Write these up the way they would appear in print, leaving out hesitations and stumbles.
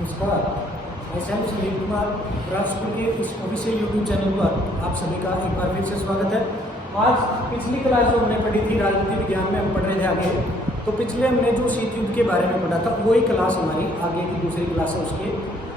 नमस्कार, मैं सैम सुनील कुमार राजस्कुल के इस ऑफिशियल यूट्यूब चैनल पर आप सभी का एक बार फिर से स्वागत है। आज पिछली क्लास जो हमने पढ़ी थी राजनीति विज्ञान में, हम पढ़ रहे थे आगे। तो पिछले हमने जो शीत युद्ध के बारे में पढ़ा था वही क्लास हमारी आगे की दूसरी क्लास है उसके।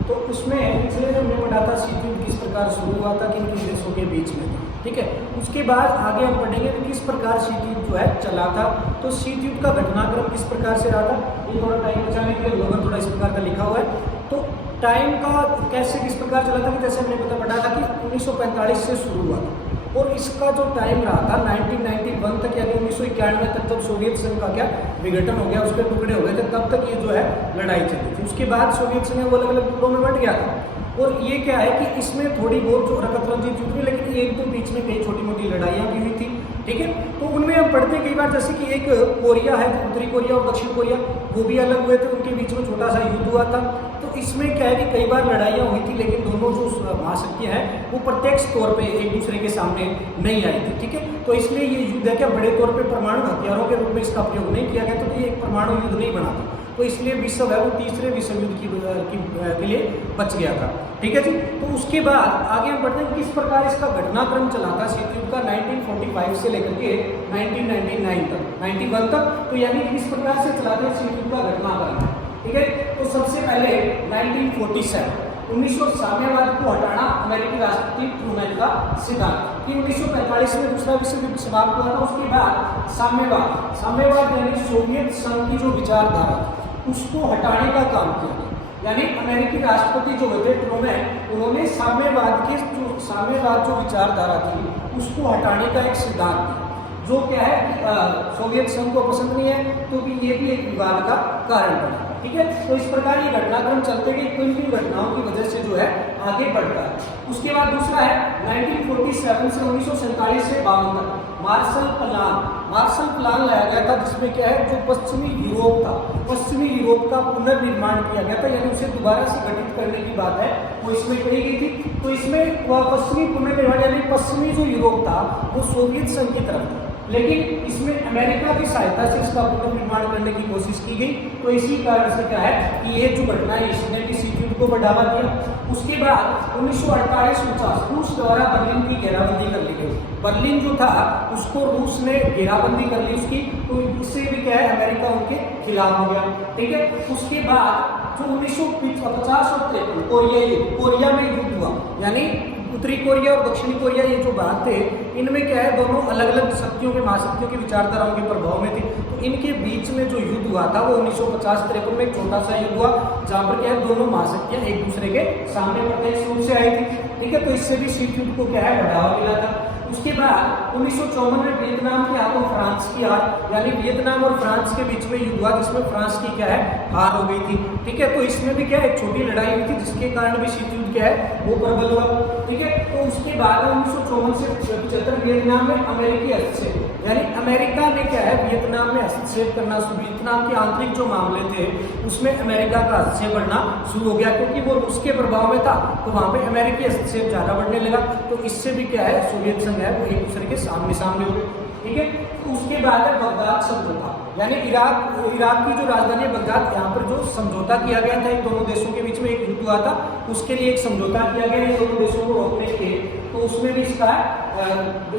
तो उसमें पिछले जो हमने पढ़ा था शीत युद्ध किस प्रकार शुरू हुआ था, किन किन देशों के बीच में, ठीक है। उसके बाद आगे हम पढ़ेंगे कि किस प्रकार शीत युद्ध जो है चला था। तो शीत युद्ध का घटनाक्रम किस प्रकार से रहा था, ये थोड़ा टाइम बचाने के लिए लोगन थोड़ा इस प्रकार का लिखा हुआ है। तो टाइम का कैसे किस प्रकार चला था कि जैसे हमने पढ़ा था कि 1945 से शुरू हुआ था और इसका जो टाइम रहा था 1991 तक, यानी 1991 तक जब सोवियत संघ का क्या विघटन हो गया, उसके टुकड़े हो गए थे, तब तक ये जो है लड़ाई चली थी। उसके बाद सोवियत संघ वो अलग अलग टुकड़ों में बंट गया था। और ये क्या है कि इसमें थोड़ी बहुत जो रकत रंजीत युद्ध हुई, लेकिन एक दो बीच में कई छोटी मोटी लड़ाइयाँ भी हुई थी, ठीक है। तो उनमें हम पढ़ते कई बार जैसे कि एक कोरिया है, उत्तरी कोरिया और दक्षिण कोरिया, वो भी अलग हुए थे, उनके बीच में छोटा सा युद्ध हुआ था। तो इसमें क्या है कि कई बार लड़ाइयाँ हुई थी, लेकिन दोनों जो महाशक्तियाँ हैं वो प्रत्यक्ष तौर पे एक दूसरे के सामने नहीं आई थी, ठीक है। तो इसलिए ये युद्ध है क्या बड़े तौर पे परमाणु हथियारों के रूप में इसका प्रयोग नहीं किया गया, तो ये एक परमाणु युद्ध नहीं बना था। तो इसलिए विश्व है वो तीसरे विश्व युद्ध के लिए बच गया था, ठीक है जी। तो उसके बाद आगे हम बढ़ते हैं किस प्रकार इसका घटनाक्रम चला था शीत युद्ध का 1945 से लेकर के 1999 तक, 91 तक। तो यानी किस प्रकार से चला था शीत युद्ध का घटनाक्रम, ठीक है। तो सबसे पहले 1947 साम्यवाद को हटाना अमेरिकी राष्ट्रपति ट्रूमैन का सिद्धांत कि 1945 में दूसरा विश्व युद्ध समाप्त हुआ था। उसके बाद साम्यवाद यानी सोवियत संघ की जो विचारधारा उसको हटाने का काम किया, यानी अमेरिकी राष्ट्रपति जो थे ट्रूमैन, उन्होंने साम्यवाद जो विचारधारा थी उसको हटाने का एक सिद्धांत दिया, जो क्या है कि सोवियत संघ को पसंद नहीं है, क्योंकि ये भी एक विवाद का कारण बना, ठीक है। तो इस प्रकार ये घटनाक्रम चलते गए, किन किन घटनाओं की वजह से जो है आगे बढ़ता है। उसके बाद दूसरा है 1947 से 1947 से 52 तक मार्शल प्लान लाया गया था, जिसमें क्या है जो पश्चिमी यूरोप का पुनर्निर्माण किया गया था, यानी उसे दोबारा से गठित करने की बात है वो इसमें कही गई थी। तो इसमें पश्चिमी पुनर्निर्माण यानी पश्चिमी जो यूरोप था वो सोवियत संघ की तरफ था, लेकिन इसमें अमेरिका की सहायता से इसका पुनर्निर्माण करने की कोशिश की गई। तो इसी कारण से क्या है कि ये जो घटना है इसने भी शीत युद्ध को बढ़ावा दिया। उसके बाद 1948-49 रूस द्वारा बर्लिन की घेराबंदी कर ली गई। बर्लिन जो था उसको रूस ने घेराबंदी कर ली उसकी, तो इससे भी क्या है अमेरिका उनके खिलाफ हो गया, ठीक है। उसके बाद जो 1950 और 53 कोरिया में युद्ध हुआ, यानी उत्तरी कोरिया और दक्षिणी कोरिया ये जो भाग थे, इनमें क्या है दोनों अलग अलग शक्तियों के महाशक्तियों की विचारधाराओं के प्रभाव में थे। तो इनके बीच में जो युद्ध हुआ था वो 1950-53 में एक छोटा सा युद्ध हुआ, जहाँ पर क्या है दोनों महाशक्तियां एक दूसरे के सामने प्रत्यक्ष रूप से आई थी, ठीक है। तो इससे भी शीत युद्ध को क्या है बढ़ावा मिला था। उसके बाद 1954 में वियतनाम के हाथों फ्रांस की हार, यानी वियतनाम और फ्रांस के बीच में युद्ध हुआ, जिसमें फ्रांस की क्या है हार हो गई थी, ठीक है। तो इसमें भी क्या एक छोटी लड़ाई हुई थी, जिसके कारण भी शीत युद्ध क्या है वो प्रबल हुआ, ठीक है। तो उसके बाद 1954 से 75 वियतनाम में अमेरिकी हस्तक्षेप, यानी अमेरिका ने क्या है वियतनाम में हस्तक्षेप करना, वियतनाम के आंतरिक जो मामले थे उसमें अमेरिका का हस्तक्षेप बढ़ना शुरू हो गया, क्योंकि वो रूस के प्रभाव में था, तो वहां पे अमेरिकी हस्तक्षेप ज्यादा बढ़ने लगा। तो इससे भी क्या है सोवियत संघ है वो एक दूसरे के सामने हो गए, ठीक है। तो उसके बाद है बगदाद समझौता, यानी इराक की जो राजधानी है बगदाद, यहाँ पर जो समझौता किया गया था इन दोनों देशों के बीच में एक युद्ध हुआ था, उसके लिए एक समझौता किया गया इन दोनों देशों को रोकने के, तो उसमें भी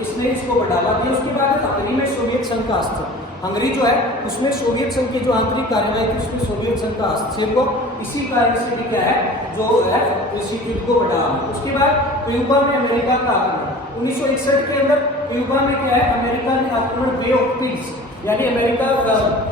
इसने इसको बढ़ावा दिया। उसके बाद हंगरी में सोवियत संघ का हस्तक्षेप, हंगरी जो है उसमें सोवियत संघ की जो आंतरिक कार्यवाही थी उसमें सोवियत संघ का हस्तक्षेप हो, इसी कारण से भी क्या है जो है शीत युद्ध को बढ़ावा। उसके बाद क्यूबा में अमेरिका का आक्रमण 1961 के अंदर क्यूबा में क्या है अमेरिका ने आक्रमण बे ऑफ पिंग्स, यानी अमेरिका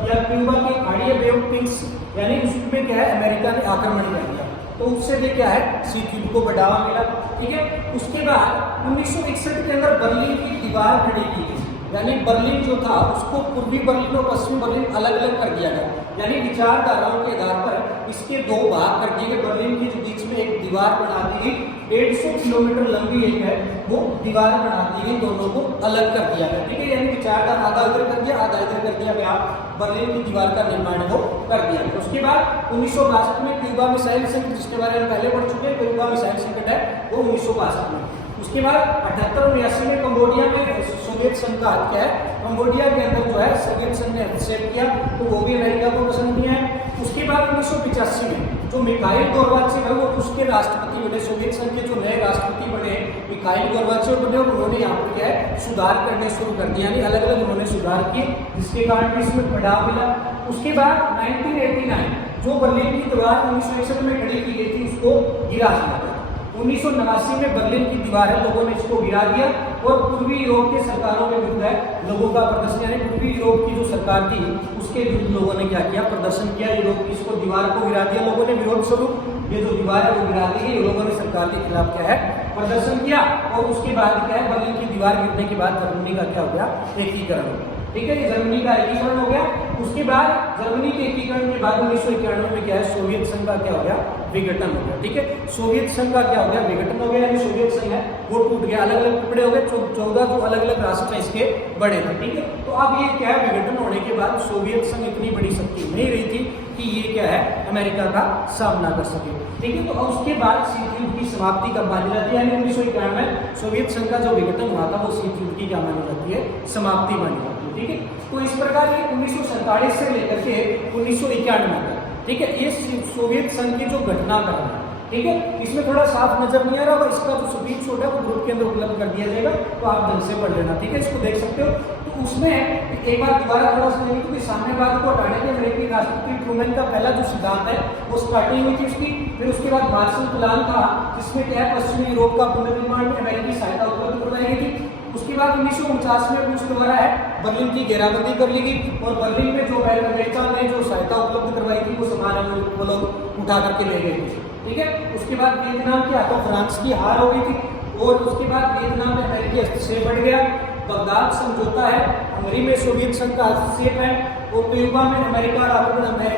या क्यूबा की खाड़ी है बे ऑफ पिंग्स, यानी उसमें क्या है अमेरिका ने आक्रमण किया, तो उससे भी क्या है शीत युद्ध को बढ़ावा मिला, ठीक है। उसके बाद 1961 के अंदर बर्लिन की दीवार खड़ी की गई, यानी बर्लिन जो था उसको पूर्वी बर्लिन और पश्चिमी बर्लिन अलग अलग कर दिया गया, यानी विचारधाराओं के आधार पर इसके दो भाग कर दिए गए। बर्लिन के बीच में एक दीवार बना दी गई, 150 किलोमीटर लंबी एक है वो दीवार बना दी गई, दोनों को अलग कर दिया गया, ठीक है। यानी विचारधारा आधा इधर कर दिया आधा इधर कर दिया गया, बर्लिन की दीवार का निर्माण वो कर दिया गया। उसके बाद 1962 में क्यूबा मिसाइल संकट, जिसके बारे में पहले पढ़ चुके हैं, क्यूबा मिसाइल संकट है वो 1962 में। उसके बाद 78 और 89 में कंबोडिया में सोवियत संघ का हाथ क्या है, कंबोडिया के अंदर जो है सोवियत संघ ने हस्तक्षेप किया, तो वो भी अमेरिका को पसंद नहीं है। उसके बाद 1985 में जो मिखाइल गोर्बाचेव है वो उसके राष्ट्रपति बने, सोवियत संघ के जो नए राष्ट्रपति बने मिखाइल गोर्बाचेव बने, और उन्होंने यहाँ पर क्या है सुधार करने शुरू कर दिए, यानी अलग अलग उन्होंने सुधार किए, जिसके कारण भी इसमें बढ़ाव मिला। उसके बाद 1989 जो बर्लिन की दीवार 1961 में खड़ी की गई थी उसको गिरा दिया गया। 1989 में बर्लिन की दीवार है लोगों ने इसको गिरा दिया, और पूर्वी यूरोप के सरकारों के विरुद्ध है लोगों का प्रदर्शन, यानी पूर्वी यूरोप की जो सरकार थी उसके विरुद्ध लोगों ने क्या किया, प्रदर्शन किया। यूरोप की इसको दीवार को गिरा दिया लोगों ने, विरोध स्वरूप ये जो दीवार है वो गिरा दी गई, लोगों ने सरकार के खिलाफ क्या है प्रदर्शन किया। और उसके बाद क्या है बर्लिन की दीवार गिरने के बाद जर्मनी का क्या हो गया एकीकरण, ठीक है, ये जर्मनी का एकीकरण हो गया। उसके बाद जर्मनी के एकीकरण के बाद 1991 में क्या है सोवियत संघ का क्या हो गया विघटन हो गया, ठीक है, सोवियत संघ का क्या हो गया विघटन हो गया, यानी सोवियत संघ है वो टूट गया, अलग अलग टुकड़े हो गए, 14 जो अलग अलग राष्ट्र इसके बड़े थे, ठीक है। तो अब ये क्या है विघटन होने के बाद सोवियत संघ इतनी बड़ी शक्ति नहीं रही थी कि ये क्या है अमेरिका का सामना कर सके, ठीक है। तो उसके बाद शीत युद्ध की समाप्ति कब मानी जाती है, यानी 1991 में सोवियत संघ का जो विघटन हुआ था वो शीत युद्ध की क्या मानी जाती है समाप्ति मानी जाती है, ठीक है। तो इस प्रकार ये 1947 से लेकर के 1991 तक, ठीक है, ये सोवियत संघ की जो घटनाक्रम है, ठीक है, इसमें थोड़ा साफ नजर नहीं आ रहा, और इसका जो सुप्रीम कोर्ट है वो ग्रुप के अंदर उपलब्ध कर दिया जाएगा, तो आप ढंग से पढ़ लेना, ठीक है, इसको देख सकते हो। तो उसमें एक बार दोबारा थोड़ा सा देखेंगे, क्योंकि साम्यवाद को हटाने के अमेरिकी राष्ट्रपति ट्रूमैन का पहला जो सिद्धांत है वो स्टार्टिंग हुई थी उसकी, फिर उसके बाद मार्शल प्लान था जिसमें क्या है पश्चिमी यूरोप का पुनर्निर्माण में अमेरिकी सहायता उपलब्ध करवाई गई थी। उसके बाद 1949 में रूस द्वारा है बर्लिन की घेराबंदी कर ली गई, और बर्लिन में जो अमेरिका ने जो सहायता उपलब्ध करवाई थी वो सामान वो लोग उठा करके ले गए थे, ठीक है। उसके बाद वियतनाम के हाथों फ्रांस की हार हो गई थी, और उसके बाद वियतनाम में अमेरिकी हस्तक्षेप बढ़ गया। बगदाद समझौता है, हंगरी में सोवियत संघ का हस्तक्षेप है, और क्यूबा में अमेरिका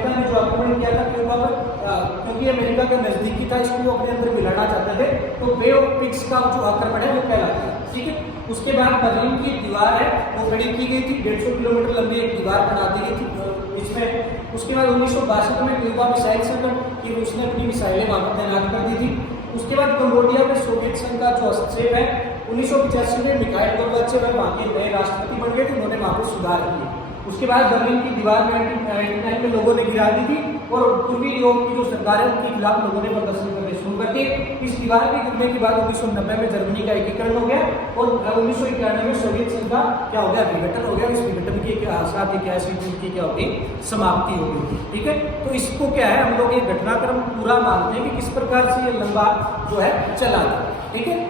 ने जो आक्रमण किया था क्यूबा पर, क्योंकि अमेरिका के नजदीकी था इसको अपने अंदर मिलाना चाहते थे, तो बे ऑफ पिग्स का जो आक्रमण है वो कहलाता है, ठीक है। उसके बाद बर्लिन की दीवार है वो खड़ी की गई थी, 150 किलोमीटर लंबी एक दीवार बना दी गई थी इसमें। उसके बाद 1962 में क्यूबा मिसाइल संकट की रूस ने अपनी मिसाइलें वहां पर तैनात कर दी थी। उसके बाद कंबोडिया में सोवियत संघ का जो हस्तक्षेप है 1985 में मिखाइल गोर्बाचेव वहां के नए राष्ट्रपति बन गए थे, उन्होंने वहां पर सुधार किए। उसके बाद बर्लिन की दीवार 1999 में लोगों ने गिरा दी थी, और पूर्वी यूरोप की जो सरकार है उनके खिलाफ लोगों ने प्रदर्शन करने शुरू कर दिए। इस दीवार के गिरने के बाद 1990 में जर्मनी का एकीकरण हो गया, और 1991 में सोवियत संघ का क्या हो गया विघटन हो गया। इस विघटन के साथ क्या की क्या होगी समाप्ति होगी, ठीक है। तो इसको क्या है हम लोग ये घटनाक्रम पूरा मानते हैं कि किस प्रकार से ये लंबा जो है चला था, ठीक है।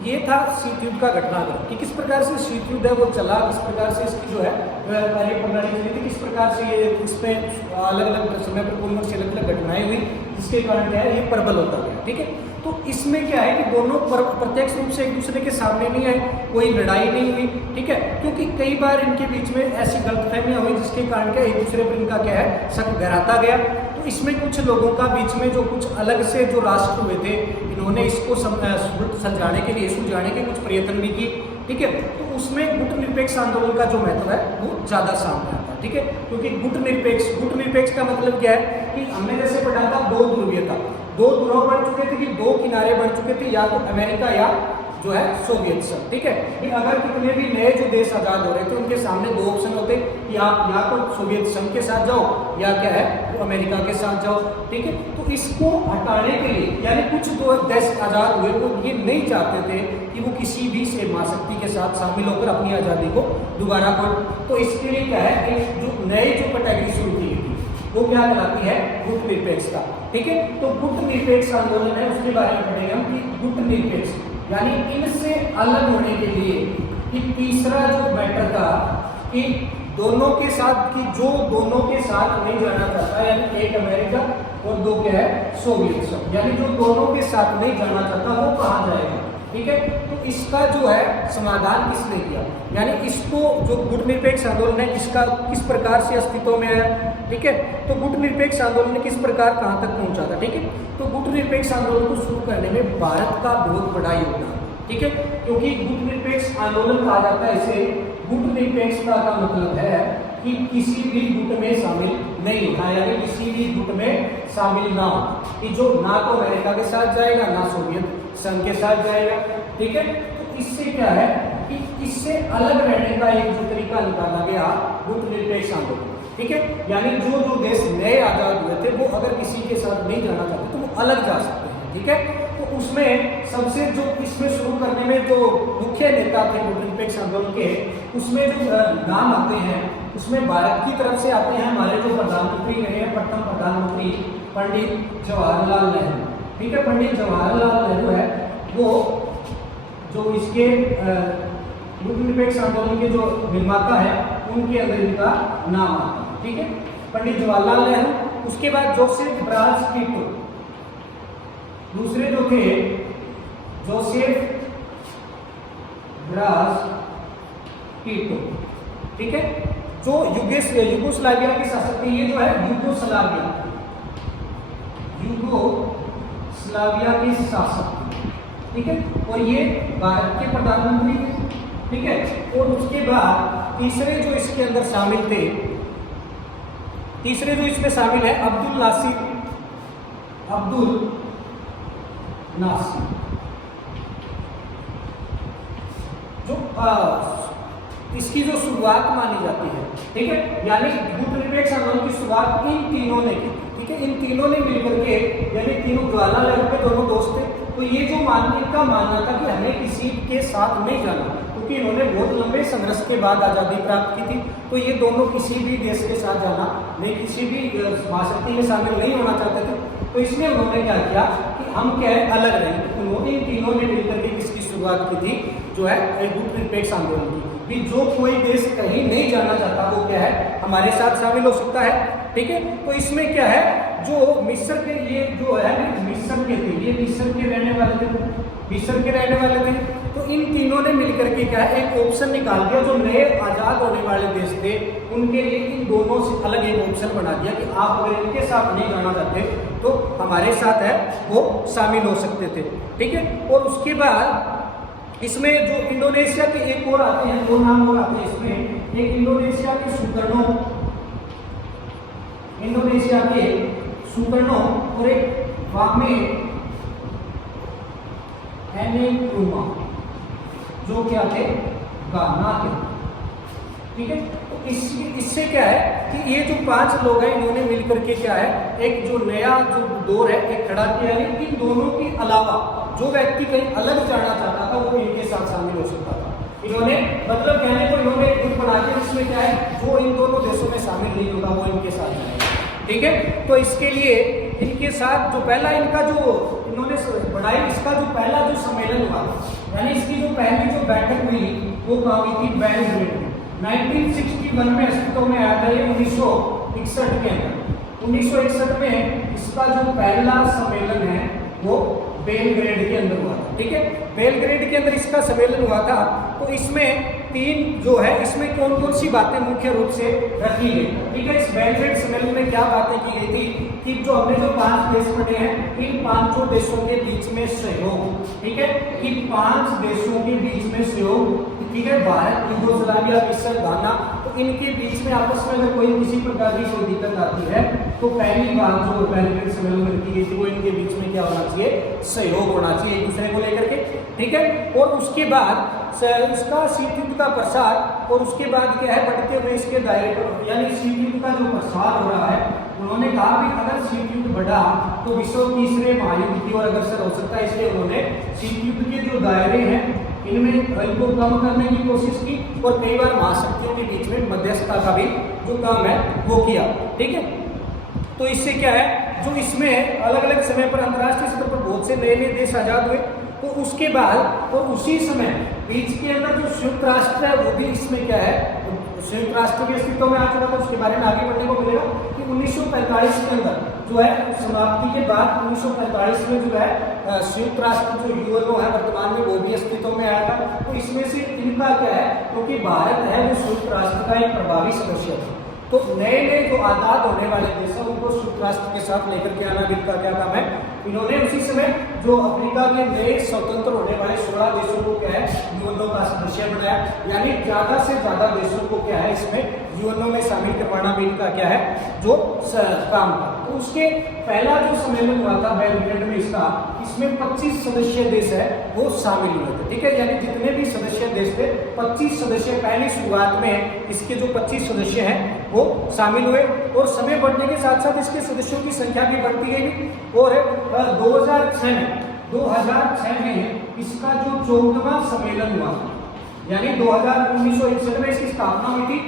ये था शीत युद्ध का घटनाक्रम कि किस प्रकार से शीत युद्ध है वो चला, किस प्रकार से इसकी जो है कार्य प्रणाली चली थी, किस प्रकार से ये इसमें अलग अलग समय पर कोई से अलग अलग घटनाएं हुई जिसके कारण क्या है ये प्रबल होता गया, ठीक है। तो इसमें क्या है कि दोनों प्रत्यक्ष रूप से एक दूसरे के सामने नहीं आए, कोई लड़ाई नहीं हुई, ठीक है, क्योंकि कई बार इनके बीच में ऐसी गलतफहमियां हुई जिसके कारण क्या एक दूसरे पर इनका क्या है शक गहराता गया। तो इसमें कुछ लोगों का बीच में जो कुछ अलग से जो राष्ट्र हुए थे इन्होंने इसको सुलझाने के लिए सुलझाने के कुछ प्रयत्न भी किए, ठीक है। तो उसमें गुट निरपेक्ष आंदोलन का जो महत्व है वो ज्यादा सामने आता है, ठीक है, क्योंकि गुट निरपेक्ष का मतलब क्या है कि हमने जैसे पढ़ा था दो ध्रुवीयता, दो ध्रुव बन चुके थे कि दो किनारे बन चुके थे, या तो अमेरिका या जो है सोवियत संघ, ठीक है। कि अगर कितने भी नए जो देश आजाद हो रहे थे उनके सामने दो ऑप्शन होते कि आप या तो सोवियत संघ के साथ जाओ या क्या है तो अमेरिका के साथ जाओ, ठीक है। तो इसको हटाने के लिए यानी कुछ दो देश आजाद हुए तो ये नहीं चाहते थे कि वो किसी भी से महाशक्ति के साथ शामिल होकर अपनी आजादी को दोबारा कर। तो इसके लिए क्या है एक जो नई जो कैटेगरी शुरू की गई वो क्या कहलाती है गुट निरपेक्ष का, ठीक है। तो गुट निरपेक्ष आंदोलन है उसके बारे में पढ़ेंगे हम कि गुट निरपेक्ष यानी इनसे अलग होने के लिए कि तीसरा जो मैटर था कि दोनों के साथ कि जो दोनों के साथ नहीं जाना चाहता यानी एक अमेरिका और दो क्या है सोवियत संघ, यानी जो दोनों के साथ नहीं जाना चाहता वो कहाँ जाएगा, ठीक है। तो इसका जो है समाधान किसने किया, यानी इसको जो गुट निरपेक्ष आंदोलन है इसका किस प्रकार से अस्तित्व में आया, ठीक है। तो गुट निरपेक्ष आंदोलन ने किस प्रकार कहाँ तक पहुंचा था, ठीक है। तो गुट निरपेक्ष आंदोलन को शुरू करने में भारत का बहुत बड़ा योगदान, ठीक है, क्योंकि गुट निरपेक्ष आंदोलन कहा जाता है इसे। गुट निरपेक्षता का मतलब है कि किसी भी गुट में शामिल नहीं होना, यानी किसी भी गुट में शामिल ना हो, कि जो ना तो अमेरिका के साथ जाएगा ना सोवियत संघ के साथ जाएगा, ठीक है। तो इससे क्या है कि इससे अलग रहने का एक जो तरीका निकाला गया गुट निरपेक्ष आंदोलन, ठीक है, यानी जो जो देश नए आजाद हुए थे वो अगर किसी के साथ नहीं जाना चाहते तो वो अलग जा सकते हैं। ठीक है, तो उसमें सबसे जो इसमें शुरू करने में जो मुख्य नेता थे गुटनिरपेक्ष आंदोलन के, उसमें जो नाम आते हैं उसमें भारत की तरफ से आते हैं हमारे जो प्रधानमंत्री रहे हैं, प्रथम प्रधानमंत्री पंडित जवाहरलाल नेहरू। ठीक है, पंडित जवाहरलाल नेहरू है वो जो इसके गुटनिरपेक्ष आंदोलन के जो निर्माता है उनके अंदर इनका नाम आता है। ठीक है, पंडित जवाहरलाल नेहरू, उसके बाद जोसेफ ब्राज टिटो, दूसरे जो थे जोसेफ ब्राज टिटो। ठीक है, जो युगोस्लाविया के शासक थे, ये जो है युगोस्लाविया के शासक। ठीक है, और ये भारत के प्रधानमंत्री थे। ठीक है, और उसके बाद तीसरे जो इसके अंदर शामिल थे, तीसरे जो इसमें शामिल है अब्दुल नासिर जो इसकी जो शुरुआत मानी जाती है। ठीक है, यानी गुटनिरपेक्ष आंदोलन की शुरुआत इन तीनों ने की। ठीक है, इन तीनों ने मिलकर के, यानी तीनों जवाहरलाल नेहरू के दोनों दोस्त थे, तो ये जो इनका मानना था कि हमें किसी के साथ नहीं जाना, क्योंकि इन्होंने बहुत लंबे संघर्ष के बाद आज़ादी प्राप्त की थी, तो ये दोनों किसी भी देश के साथ जाना नहीं, किसी भी महाशक्ति में शामिल नहीं होना चाहते थे। तो इसलिए उन्होंने क्या किया कि हम क्या है अलग रहें। उन्होंने इन तीनों ने मिलकर के किसकी शुरुआत की थी, जो है गुटनिरपेक्ष आंदोलन की। भी जो कोई देश कहीं नहीं जाना चाहता वो क्या है हमारे साथ शामिल हो सकता है। ठीक है, तो इसमें क्या है जो मिस्र के, ये जो है मिस्र के थे, ये मिस्र के रहने वाले थे, तो इन तीनों ने मिलकर के क्या है एक ऑप्शन निकाल दिया, जो नए आजाद होने वाले देश थे उनके लिए इन दोनों से अलग एक ऑप्शन बना दिया कि आप अगर इनके साथ नहीं जाना चाहते तो हमारे साथ है वो शामिल हो सकते थे। ठीक है, और उसके बाद इसमें जो इंडोनेशिया के एक और आते हैं, दो नाम और आते हैं इसमें, एक इंडोनेशिया के सुकर्णो और एक वामे एनेक्रुमा, जो क्या थे गाना थे। ठीक है, तो इससे क्या है कि ये जो 5 लोग हैं इन्होंने मिलकर के क्या है एक जो नया जो दौर है एक खड़ा किया है। इन दोनों के अलावा जो व्यक्ति कहीं अलग जाना चाहता था वो इनके साथ शामिल हो सकता था। इन्होंने मतलब कहने को इन्होंने ग्रुप बना के इसमें क्या है जो इन दोनों देशों में शामिल नहीं होगा वो इनके साथ जाएगा। ठीक है, तो इसके लिए इनके साथ जो पहला इनका जो इन्होंने बढ़ाई, इसका जो पहला जो सम्मेलन हुआ, यानी इसकी जो पहली जो बैठक हुई वो कहाँ हुई थी, बेलग्रेड में 1961 में अस्तित्व में आया था। ये 1961 के अंदर 1961 में इसका जो पहला सम्मेलन है वो बेलग्रेड के अंदर हुआ था। ठीक है, बेलग्रेड के अंदर इसका सम्मेलन हुआ था। तो इसमें 3 जो है इसमें कौन कौन सी बातें मुख्य रूप से रखी गई। ठीक है, इस बेलग्रेड सम्मेलन में क्या बातें की गई थी कि जो हमने जो 5 देश बने हैं इन 5 देशों के बीच में सहयोग। ठीक है, इन 5 देशों के बीच में सहयोग। ठीक है, भारत, युगोस्लाविया, मिस्र, घाना, तो इनके बीच में आपस में अगर कोई किसी प्रकार की कोई दिक्कत आती है तो पहली बात जो बेलग्रेड सम्मेलन में रखी गई थी वो इनके बीच में क्या होना चाहिए, सहयोग होना चाहिए एक दूसरे को लेकर के। ठीक है, और उसके बाद उसका शीत युद्ध का प्रसार, और उसके बाद क्या है बढ़ते हुए इसके दायरे पर, यानी शीत युद्ध का जो प्रसार हो रहा है, उन्होंने कहा कि अगर शीत युद्ध बढ़ा तो विश्व तीसरे महायुद्ध की ओर अग्रसर हो सकता है। इसलिए उन्होंने शीत युद्ध के जो दायरे हैं इनमें इनको कम करने की कोशिश की, और कई बार महाशक्तियों के बीच में मध्यस्थता का भी जो काम है वो किया। ठीक है, तो इससे क्या है जो इसमें अलग अलग समय पर अंतर्राष्ट्रीय स्तर पर बहुत से नए नए देश आजाद हुए। तो उसके बाद और उसी समय बीच के अंदर जो संयुक्त राष्ट्र है वो भी इसमें क्या है संयुक्त राष्ट्र के अस्तित्व में आ चुका था। उसके बारे में आगे बढ़ने को मिलेगा कि 1945 के अंदर जो है समाप्ति के बाद 1945 में जो है संयुक्त राष्ट्र जो यूएनओ है वर्तमान में वो भी अस्तित्व में आया था। तो इसमें से इनका क्या है क्योंकि भारत है वो संयुक्त राष्ट्र का एक प्रभावी सदस्य था, तो नए नए जो आजाद होने वाले देश हैं उनको संयुक्त राष्ट्र के साथ लेकर के आना भी इनका क्या काम है। इन्होंने उसी समय जो अफ्रीका के नए स्वतंत्र होने वाले 16 देशों को क्या है यूएनओ का सदस्य बनाया, यानी ज्यादा से ज्यादा देशों को क्या है इसमें यूएनओ में शामिल करवाना भी इनका क्या है जो काम था। तो उसके पहला जो सम्मेलन हुआ था बेलग्रेड में इसमें 25 सदस्य देश है वो शामिल हुए थे। ठीक है, यानी जितने भी सदस्य देश थे 25 सदस्य, पहली शुरुआत में इसके जो 25 सदस्य हैं वो शामिल हुए और समय बढ़ने के साथ साथ इसके सदस्यों की संख्या भी बढ़ती गई और 2006 में इसका जो 14वां सम्मेलन हुआ, यानी 1961 में इसकी स्थापना हुई थी,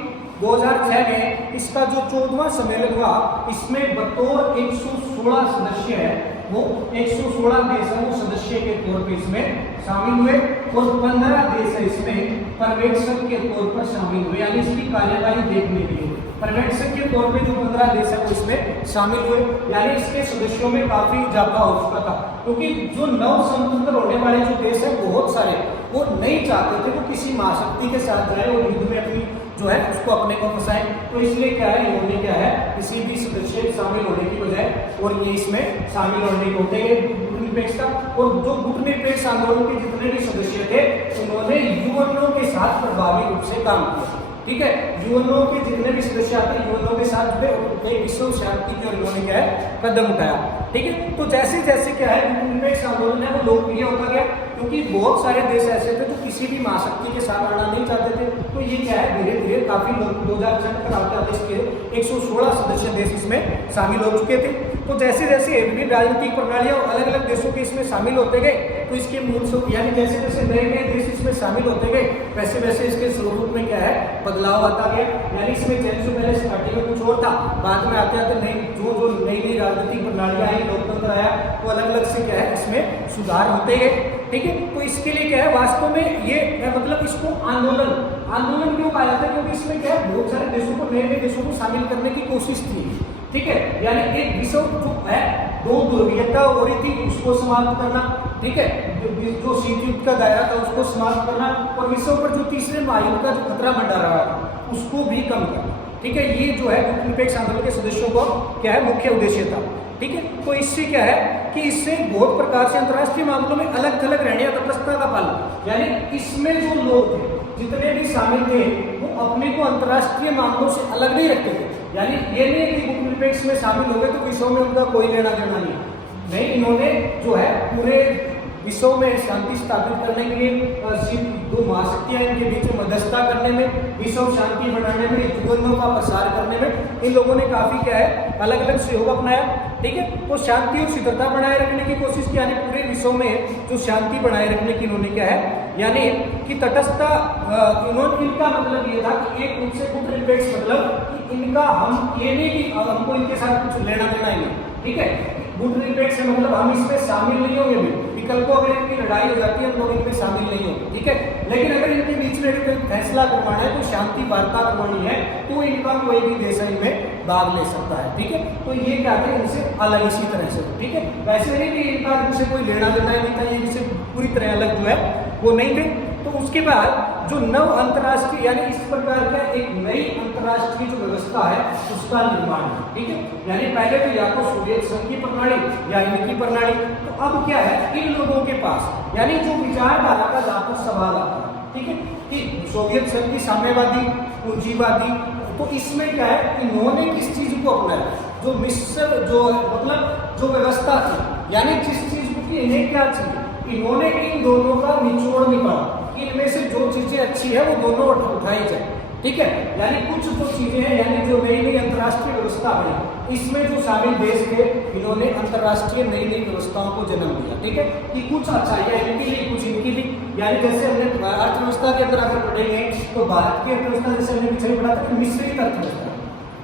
2006 में इसका जो 14वां सम्मेलन हुआ, इसमें बतौर 116 सदस्य है, वो 116 देश है वो सदस्य के तौर पे इसमें शामिल हुए और 15 देश है इसमें पर्यवेक्षक के तौर पर शामिल हुए, यानी इसकी कार्यवाही देखने के लिए पर्यवेक्षक के तौर पे जो 15 देश है वो इसमें शामिल हुए, यानी इसके सदस्यों में काफी इजाफा हो चुका था, क्योंकि जो नव स्वतंत्र होने वाले जो देश है बहुत सारे वो नहीं चाहते थे वो किसी महाशक्ति के साथ रहे और युद्ध में अपनी जो है उसको अपने को फंसाए, तो इसलिए क्या है इन्होंने क्या है किसी भी सदस्य शामिल होने की बजाय और ये इसमें शामिल होने को होते गुटनिरपेक्षता, और जो गुटनिरपेक्ष आंदोलन के जितने भी सदस्य थे उन्होंने यूएनओ के साथ प्रभावी रूप से काम किया, ठीक है। यूएनओ के जितने भी सदस्य आते यूएनओ के साथ जुड़े विश्व शांति की ओर इन्होंने क्या है कदम उठाया, ठीक है। तो जैसे जैसे क्या है गुटनिरपेक्ष आंदोलन है वो लोकप्रिय होता गया, क्योंकि बहुत सारे देश ऐसे थे जो किसी भी महाशक्ति के साथ आना नहीं चाहते थे, तो ये क्या है धीरे धीरे काफी लोग 2006 तक आते आते इसके 116 सदस्य देश इसमें शामिल हो चुके थे। तो जैसे जैसे विभिन्न राजनीतिक प्रणालियां और अलग अलग देशों के इसमें शामिल होते गए, तो इसके मूल स्वरूप यानी जैसे जैसे नए नए देश इसमें शामिल होते गए वैसे वैसे इसके स्वरूप में क्या है बदलाव आता गया, यानी इसमें चेंज से पहले स्टार्टिंग में कुछ और था, बाद में आते आते नई जो नई राजनीतिक प्रणालियां आई, लोकतंत्र आया, तो अलग अलग से क्या है इसमें सुधार होते गए, ठीक है। तो इसके लिए क्या है वास्तव में ये मतलब इसको आंदोलन क्यों कहा जाता है, क्योंकि इसमें क्या है बहुत सारे देशों को नए नए देशों को शामिल करने की कोशिश थी, ठीक है। यानी एक विश्व जो है दो ध्रुवीयता हो रही थी उसको समाप्त करना, ठीक है, जो शीत युद्ध का दायरा था उसको समाप्त करना, और विश्व पर जो तीसरे महायुद्ध का जो खतरा मंडरा रहा था उसको भी कम करना, ठीक है। ये जो है गुटनिरपेक्ष आंदोलन के सदस्यों को क्या है मुख्य उद्देश्य था, ठीक है। तो इससे क्या है कि इससे बहुत प्रकार से अंतर्राष्ट्रीय मामलों में अलग थलग रहने या तटस्थता का पालन, यानी इसमें जो लोग थे जितने भी शामिल थे वो अपने को अंतर्राष्ट्रीय मामलों से अलग नहीं रखते थे, यानी ये नहीं कि गुटनिरपेक्ष में शामिल हो गए तो विश्व में उनका कोई लेना देना नहीं, इन्होंने जो है पूरे विश्व में शांति स्थापित करने के लिए दो महाशक्तियां इनके बीच में मध्यस्थता करने में, विश्व शांति बनाने में, यूएनओ का प्रसार करने में इन लोगों ने काफी क्या है अलग अलग सहयोग अपनाया, ठीक है। तो शांति और स्थिरता बनाए रखने की कोशिश की, यानी पूरे विश्व में जो शांति बनाए रखने की इन्होंने क्या है यानी कि तटस्थता, इन्होंने इनका मतलब ये था कि एक रूप से गुटनिरपेक्ष मतलब कि इनका हम ये नहीं कि हमको इनके साथ कुछ लेना देना ही नहीं, ठीक है। गुटनिरपेक्ष से मतलब हम इसमें शामिल नहीं होंगे, विकल्पों अगर इनकी लड़ाई हो जाती है हम लोग इनमें शामिल नहीं होंगे, ठीक है। लेकिन अगर इनके बीच में कोई फैसला करवाना है तो शांति वार्ता करवानी है तो इनका कोई भी देश इनमें भाग ले सकता है, ठीक है। तो ये क्या थे इनसे अलग इसी तरह से, ठीक है। वैसे नहीं कि इनका इनसे कोई लेना देना नहीं था, ये इनसे पूरी तरह अलग जो है वो नहीं थे। तो उसके बाद जो नव अंतर्राष्ट्रीय यानी इस प्रकार का एक नई अंतर्राष्ट्रीय जो व्यवस्था है उसका निर्माण है, ठीक है। यानी पहले तो या तो सोवियत संघ की प्रणाली या इनकी प्रणाली, तो अब क्या है इन लोगों के पास यानी जो विचारधारा का जहां पर सवाल आता है, ठीक है, कि सोवियत संघ की साम्यवादी पूंजीवादी, तो इसमें क्या है इन्होंने किस चीज को अपनाया, जो मिश्र जो मतलब जो व्यवस्था थी, यानी जिस चीज को इन्हें क्या चाहिए इन्होंने इन दोनों का निचोड़ निकाला कि इनमें से जो चीजें अच्छी है वो दोनों उठाई जाए, ठीक है। यानी कुछ तो चीजें हैं यानी जो नई नई अंतर्राष्ट्रीय व्यवस्था बनी इसमें जो शामिल देश थे इन्होंने अंतर्राष्ट्रीय नई नई व्यवस्थाओं को जन्म दिया, ठीक है, कि कुछ अच्छाइयां इनकी ली कुछ इनकी ली। यानी जैसे हमने अर्थव्यवस्था के अंदर अगर पढ़ेंगे तो भारत की अर्थव्यवस्था जैसे हमने पीछे पढ़ा था मिश्रित अर्थव्यवस्था,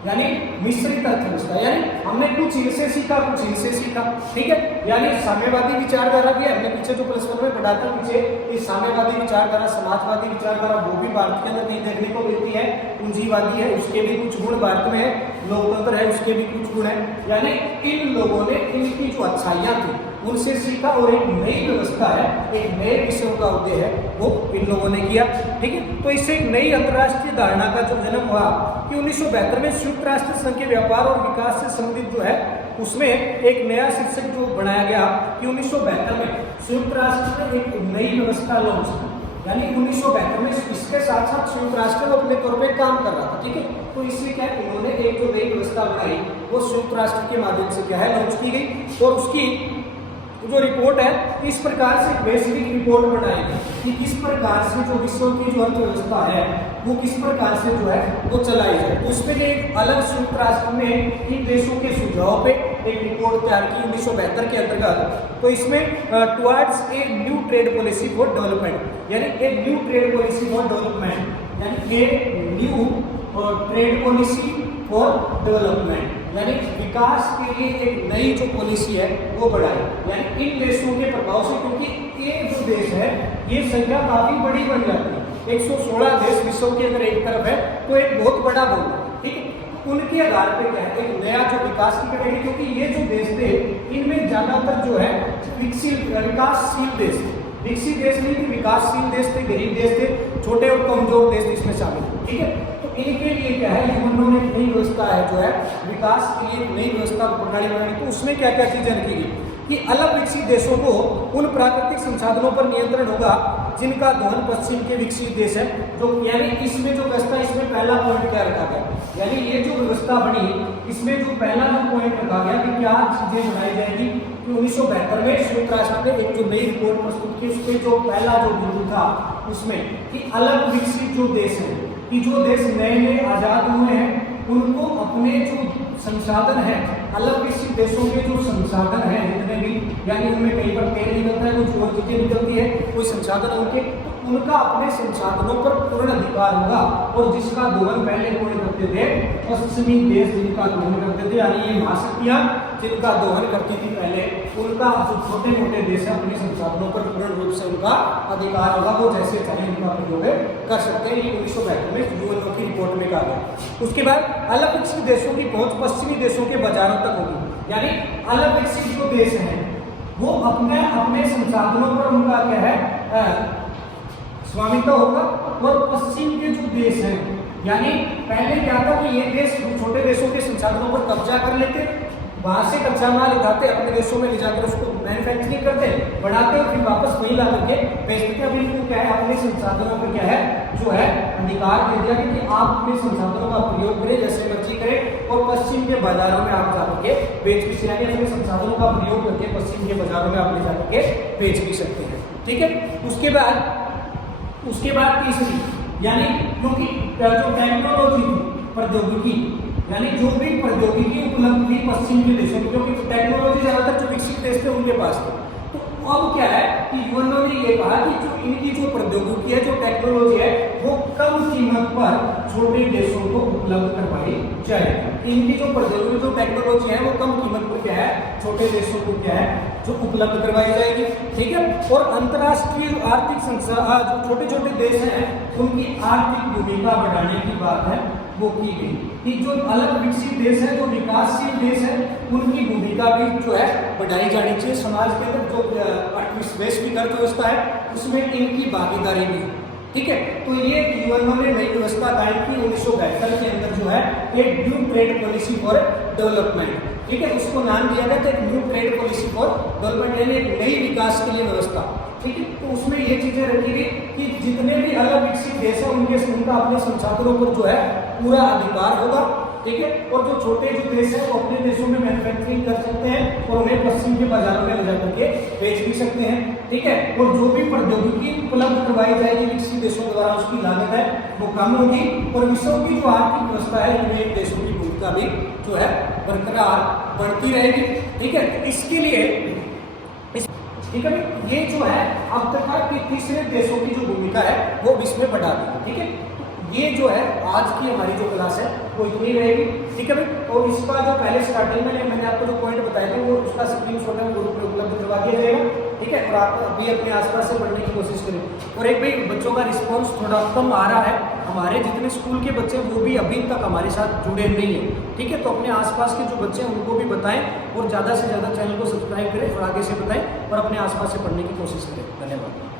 यानी मिश्रित अर्थव्यवस्था, यानी हमने कुछ इनसे सीखा कुछ इनसे सीखा, ठीक है। यानी साम्यवादी विचारधारा भी हमने पीछे जो प्लस में पढ़ा था पीछे, इस साम्यवादी विचारधारा समाजवादी विचारधारा वो भी भारत के अंदर नहीं देखने को मिलती है, पूंजीवादी है उसके भी कुछ गुण भारत में है, लोकतंत्र है उसके भी कुछ गुण है। यानी इन लोगों ने इनकी जो अच्छाइयां थी उनसे सीखा और एक नई व्यवस्था है, एक नए विषयों का उदय है वो इन लोगों ने किया, ठीक है। तो इससे एक नई अंतर्राष्ट्रीय धारणा का जो जन्म हुआ कि 1972 में संयुक्त राष्ट्र संघ के व्यापार और विकास से संबंधित जो है उसमें एक नया शीर्षक जो बनाया गया कि 1972 में संयुक्त राष्ट्र ने एक नई व्यवस्था लॉन्च की, यानी 1972 में इसके साथ साथ संयुक्त राष्ट्र अपने तौर पर काम कर रहा था, ठीक है। तो इसलिए क्या उन्होंने एक जो नई व्यवस्था बनाई वो संयुक्त राष्ट्र के माध्यम से क्या है लॉन्च की गई और उसकी जो रिपोर्ट है इस प्रकार से वैश्विक रिपोर्ट बनाएगी कि किस प्रकार से जो विश्व की जो अर्थव्यवस्था है वो किस प्रकार से जो है वो चलाई जाए। तो उसमें एक अलग संयुक्त राष्ट्र ने इन देशों के सुझाव पे एक रिपोर्ट तैयार की 1972 के अंतर्गत। तो इसमें towards a new trade policy for development, यानी एक new trade policy for development, यानी a new trade policy for development, यानी विकास के लिए एक नई जो पॉलिसी है वो बढ़ाई। यानी इन देशों के प्रभाव से, क्योंकि ये जो देश है ये संख्या काफी बड़ी बन जाती है, 116 देश विश्व के अंदर एक तरफ है तो एक बहुत बड़ा बोल है, ठीक है। उनके आधार पे क्या है एक नया जो विकास की करेगी, क्योंकि ये जो देश थे इनमें ज्यादातर जो है विकासशील देश थे, विकसित देश नहीं थे, विकासशील देश थे, गरीब देश थे, छोटे और कमजोर देश इसमें शामिल थे, ठीक है। तो इनके लिए क्या है उन्होंने नई व्यवस्था है जो है विकास के लिए नई व्यवस्था प्रणाली बनाई। तो उसमें क्या क्या चीजें रखी गई कि अलग विकसित देशों को उन प्राकृतिक संसाधनों पर नियंत्रण होगा जिनका दोहन पश्चिम के विकसित देश है। जो यानी इसमें जो व्यवस्था, इसमें पहला पॉइंट क्या रखा गया, यानी ये जो व्यवस्था बनी इसमें जो पहला जो पॉइंट रखा गया कि क्या चीजें बनाई जाएगी कि 1972 में संयुक्त राष्ट्र ने एक जो नई रिपोर्ट प्रस्तुत की उसमें जो पहला जो बिंदु था उसमें कि अलग विकसित जो देश है कि जो देश नए नए आजाद हुए हैं उनको अपने जो संसाधन है, अलग विकसित देशों के जो संसाधन है जितने भी, यानी उनमें कहीं पर तेल निकलता है, कुछ और चीजें निकलती है, कोई संसाधन उनके, तो उनका अपने संसाधनों पर पूर्ण अधिकार होगा। और जिसका दोहन पहले कौन करते थे, पश्चिमी देश जिनका दोहन करते थे, यानी ये महाशक्तियां जिनका दोहन करती थी पहले, उनका जो छोटे मोटे देश है अपने संसाधनों पर पूर्ण रूप से उनका अधिकार होगा, वो जैसे चाहिए उनका प्रयोग कर सकते हैं। ये 1972 में यूएनओ की रिपोर्ट में कहा गया। उसके बाद अलग विकसित देशों की पहुंच पश्चिमी देशों के बाजारों तक होगी, यानी अलग विकसित जो देश हैं वो अपने संसाधनों पर उनका क्या है स्वामित्व होगा। और पश्चिम के जो देश हैं, यानी पहले क्या था कि ये देश छोटे देशों के संसाधनों पर कब्जा कर लेते, वहां से कच्चा माल उठाते, अपने देशों में ले जाकर उसको मैन्युफैक्चरिंग करते, बढ़ाते और फिर वापस वही ला करके बेचते। अब इनको क्या है अपने संसाधनों पर क्या है जो है अधिकार दे दिया कि आप अपने संसाधनों का प्रयोग करें, जैसे मर्जी करें, और पश्चिम के बाजारों में आप जाकर के बेच भी सकते हैं। अपने संसाधनों का प्रयोग करके पश्चिम के बाजारों में आप ले जाकर के बेच भी सकते हैं, ठीक है। उसके बाद तीसरी, यानी क्योंकि जो टेक्नोलॉजी प्रौद्योगिकी, यानी जो भी प्रौद्योगिकी उपलब्ध थी पश्चिम के देशों में, क्योंकि टेक्नोलॉजी ज्यादातर जो विकसित देश थे उनके पास थे। तो अब क्या है कि यूएनओ ने ये कहा कि जो इनकी जो प्रौद्योगिकी है, जो टेक्नोलॉजी है, वो कम कीमत पर छोटे देशों को उपलब्ध करवाई जाए। इनकी जो प्रौद्योगिकी जो टेक्नोलॉजी है वो कम कीमत पर क्या है छोटे देशों को क्या है जो उपलब्ध करवाई जाएगी, ठीक है। और अंतर्राष्ट्रीय आर्थिक संस्था जो छोटे छोटे देश हैं उनकी आर्थिक भूमिका बढ़ाने की बात है वो की गई कि जो अलग विकसित देश है, जो विकासशील देश है, उनकी भूमिका भी जो है बढ़ाई जानी चाहिए। समाज के अंदर जो वैश्विक अर्थव्यवस्था है उसमें इनकी भागीदारी भी, ठीक है। तो ये यूएनओ ने नई व्यवस्था कायम की 1972 के अंदर जो है एक new trade policy for development, ठीक है। उसको नाम दिया गया था new trade policy for development, यानी एक नई विकास के लिए व्यवस्था, ठीक है। तो उसमें ये चीजें रखी गई कि जितने भी अलग विकसित देश है उनका अपने संसाधनों पर जो है पूरा अधिकार होगा, ठीक है। और जो छोटे जो देश है वो अपने देशों में मैन्युफैक्चरिंग कर सकते हैं और उन्हें पश्चिम के बाजारों में ले जाकर के बेच भी सकते हैं, ठीक है। और जो भी प्रौद्योगिकी उपलब्ध करवाई जाएगी विकसित देशों द्वारा उसकी लागत है वो कम होगी और विश्व की जो आर्थिक व्यवस्था है इनमें देशों की भूमिका भी जो है बरकरार बढ़ती रहेगी, ठीक है। इसके लिए ठीक है, ये जो है अब तक कि तीसरे देशों की जो भूमिका है वो विश्व में बढ़ा दी, ठीक है। ये जो है आज की हमारी जो क्लास है वो इतनी रहेगी, ठीक है भाई। और इसका जो पहले स्टार्टिंग में मैंने आपको जो पॉइंट बताए थे वो उसका स्क्रीनशॉट है ग्रुप में उपलब्ध करवा दिया जाएगा, ठीक है। और आप अभी अपने आसपास से पढ़ने की कोशिश करें। और एक भाई बच्चों का रिस्पॉन्स थोड़ा कम आ रहा है, हमारे जितने स्कूल के बच्चे वो भी अभी तक हमारे साथ जुड़े नहीं हैं, ठीक है। तो अपने आसपास के जो बच्चे हैं उनको भी बताएं और ज़्यादा से ज़्यादा चैनल को सब्सक्राइब करें और आगे से बताएं और अपने आसपास से पढ़ने की कोशिश करें। धन्यवाद।